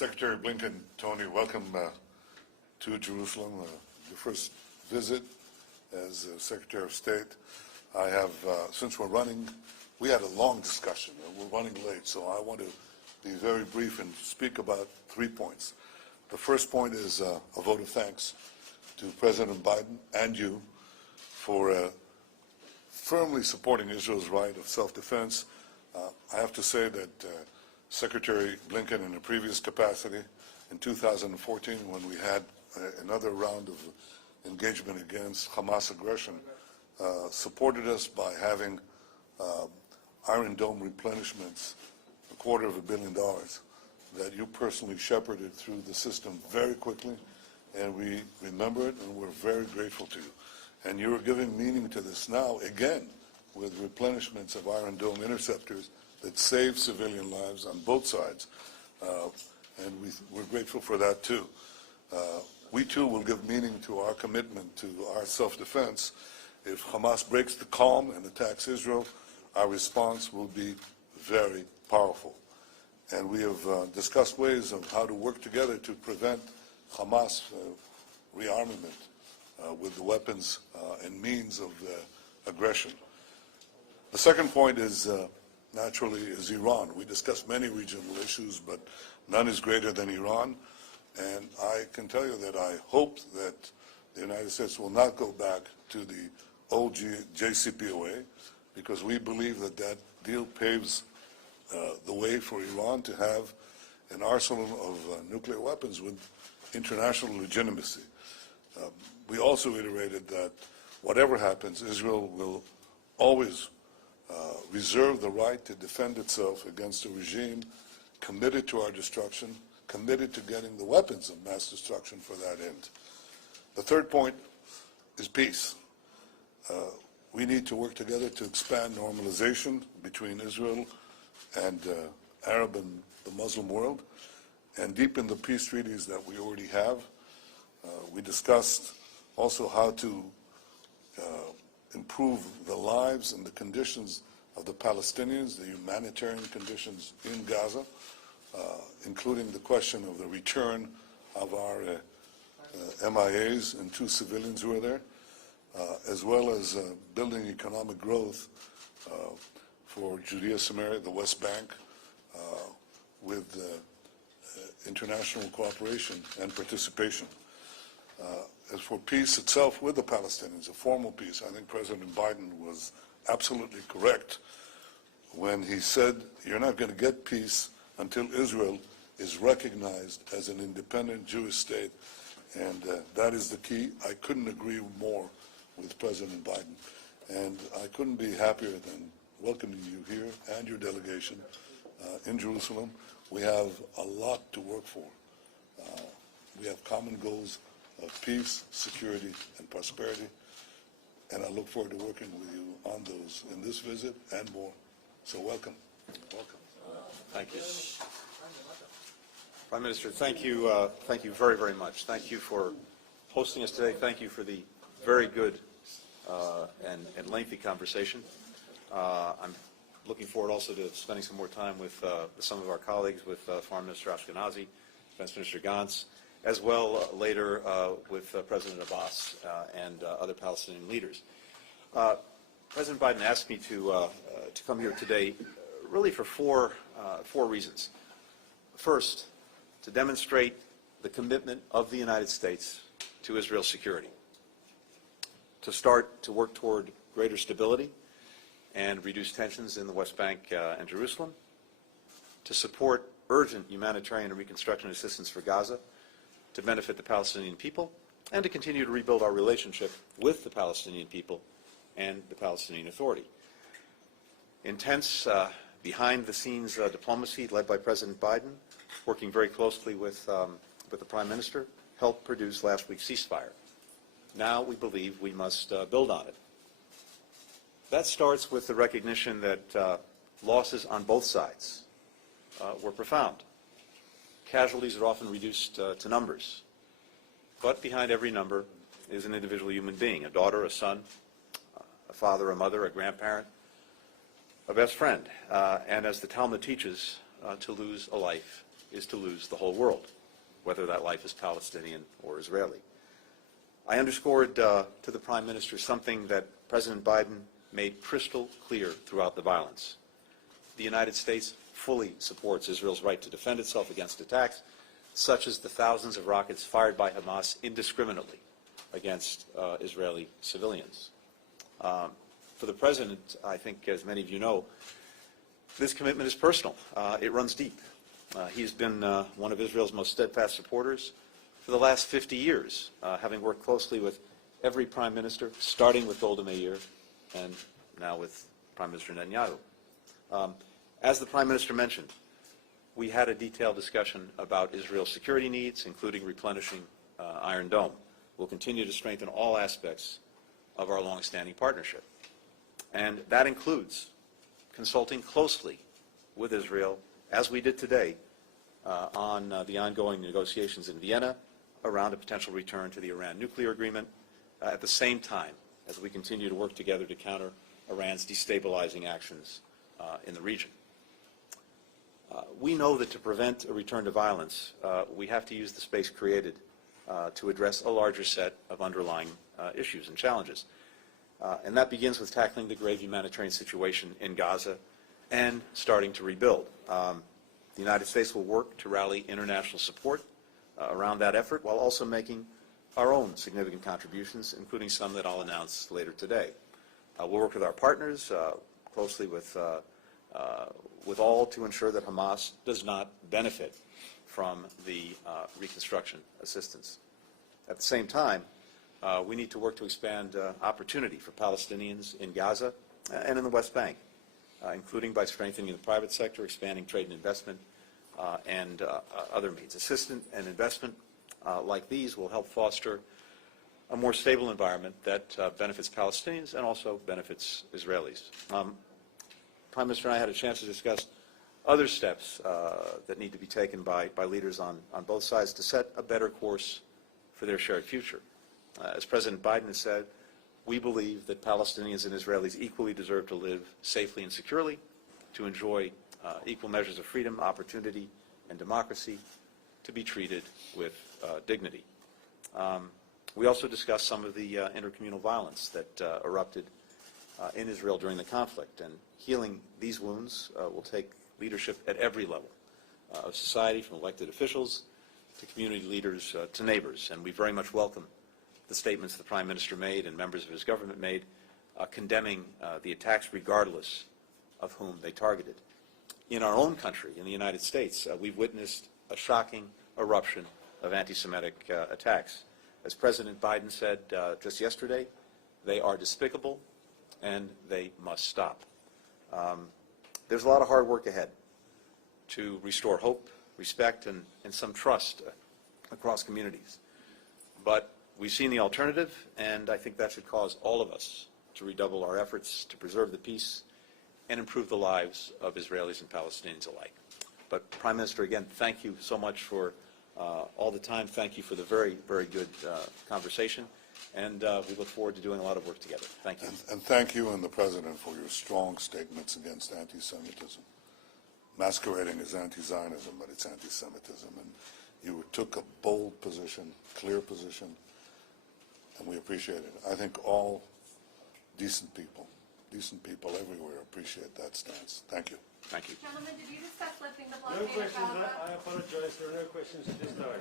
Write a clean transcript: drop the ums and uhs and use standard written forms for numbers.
Secretary Blinken, Tony, welcome to Jerusalem, your first visit as Secretary of State. I have, since we had a long discussion, and we're running late, so I want to be very brief and speak about 3 points. The first point is a vote of thanks to President Biden and you for firmly supporting Israel's right of self-defense. I have to say that Secretary Blinken, in a previous capacity, in 2014, when we had another round of engagement against Hamas aggression, supported us by having Iron Dome replenishments, $250 million, that you personally shepherded through the system very quickly, and we remember it, and we're very grateful to you. And you're giving meaning to this now, again, with replenishments of Iron Dome interceptors that save civilian lives on both sides. And we're grateful for that, too. We, too, will give meaning to our commitment to our self-defense. If Hamas breaks the calm and attacks Israel, our response will be very powerful. And we have discussed ways of how to work together to prevent Hamas rearmament with the weapons and means of aggression. The second point is, naturally, is Iran. We discussed many regional issues, but none is greater than Iran. And I can tell you that I hope that the United States will not go back to the old JCPOA, because we believe that that deal paves the way for Iran to have an arsenal of nuclear weapons with international legitimacy. We also iterated that whatever happens, Israel will always reserve the right to defend itself against a regime committed to our destruction, committed to getting the weapons of mass destruction for that end. The third point is peace. We need to work together to expand normalization between Israel and Arab and the Muslim world, and deepen the peace treaties that we already have. We discussed also how to improve the lives and the conditions of the Palestinians, the humanitarian conditions in Gaza, including the question of the return of our MIAs and 2 civilians who are there, as well as building economic growth for Judea, Samaria, the West Bank, with international cooperation and participation. As for peace itself with the Palestinians, a formal peace, I think President Biden was absolutely correct when he said you're not going to get peace until Israel is recognized as an independent Jewish state, and that is the key. I couldn't agree more with President Biden, and I couldn't be happier than welcoming you here and your delegation in Jerusalem. We have a lot to work for. We have common goals of peace, security, and prosperity, and I look forward to working with you on those in this visit and more. So welcome. Welcome. Thank you. Prime Minister, thank you very, very much. Thank you for hosting us today. Thank you for the very good and lengthy conversation. I'm looking forward also to spending some more time with some of our colleagues, with Foreign Minister Ashkenazi, Defense Minister Gantz, as well later with President Abbas and other Palestinian leaders. President Biden asked me to come here today really for four reasons. First, to demonstrate the commitment of the United States to Israel's security, to start to work toward greater stability and reduce tensions in the West Bank and Jerusalem, to support urgent humanitarian and reconstruction assistance for Gaza, to benefit the Palestinian people, and to continue to rebuild our relationship with the Palestinian people and the Palestinian Authority. Intense, behind-the-scenes diplomacy led by President Biden, working very closely with the Prime Minister, helped produce last week's ceasefire. Now we believe we must build on it. That starts with the recognition that losses on both sides were profound. Casualties are often reduced to numbers, but behind every number is an individual human being, a daughter, a son, a father, a mother, a grandparent, a best friend, and as the Talmud teaches, to lose a life is to lose the whole world, whether that life is Palestinian or Israeli. I underscored to the Prime Minister something that President Biden made crystal clear throughout the violence. The United States fully supports Israel's right to defend itself against attacks, such as the thousands of rockets fired by Hamas indiscriminately against Israeli civilians. For the President, I think, as many of you know, this commitment is personal. It runs deep. He's been one of Israel's most steadfast supporters for the last 50 years, having worked closely with every Prime Minister, starting with Golda Meir and now with Prime Minister Netanyahu. As the Prime Minister mentioned, we had a detailed discussion about Israel's security needs, including replenishing Iron Dome. We'll continue to strengthen all aspects of our long-standing partnership. And that includes consulting closely with Israel, as we did today, on the ongoing negotiations in Vienna around a potential return to the Iran nuclear agreement, at the same time as we continue to work together to counter Iran's destabilizing actions in the region. We know that to prevent a return to violence, we have to use the space created to address a larger set of underlying issues and challenges. And that begins with tackling the grave humanitarian situation in Gaza and starting to rebuild. The United States will work to rally international support around that effort while also making our own significant contributions, including some that I'll announce later today. We'll work with our partners closely with all to ensure that Hamas does not benefit from the reconstruction assistance. At the same time, we need to work to expand opportunity for Palestinians in Gaza and in the West Bank, including by strengthening the private sector, expanding trade and investment, and other means. Assistance and investment like these will help foster a more stable environment that benefits Palestinians and also benefits Israelis. Prime Minister and I had a chance to discuss other steps that need to be taken by leaders on both sides to set a better course for their shared future. As President Biden has said, we believe that Palestinians and Israelis equally deserve to live safely and securely, to enjoy equal measures of freedom, opportunity, and democracy, to be treated with dignity. We also discussed some of the intercommunal violence that erupted in Israel during the conflict, and healing these wounds will take leadership at every level of society, from elected officials to community leaders to neighbors. And we very much welcome the statements the Prime Minister made and members of his government made condemning the attacks regardless of whom they targeted. In our own country, in the United States, we've witnessed a shocking eruption of anti-Semitic attacks. As President Biden said just yesterday, they are despicable and they must stop. There's a lot of hard work ahead to restore hope, respect, and some trust across communities. But we've seen the alternative, and I think that should cause all of us to redouble our efforts to preserve the peace and improve the lives of Israelis and Palestinians alike. But Prime Minister, again, thank you so much for all the time. Thank you for the very, very good conversation. And we look forward to doing a lot of work together. Thank you. And thank you and the President for your strong statements against anti-Semitism. Masquerading as anti-Zionism, but it's anti-Semitism. And you took a bold position, clear position, and we appreciate it. I think all decent people everywhere appreciate that stance. Thank you. Thank you. Gentlemen, did you discuss lifting the No blockade of questions. Gaza? I apologize. There are no questions at this time.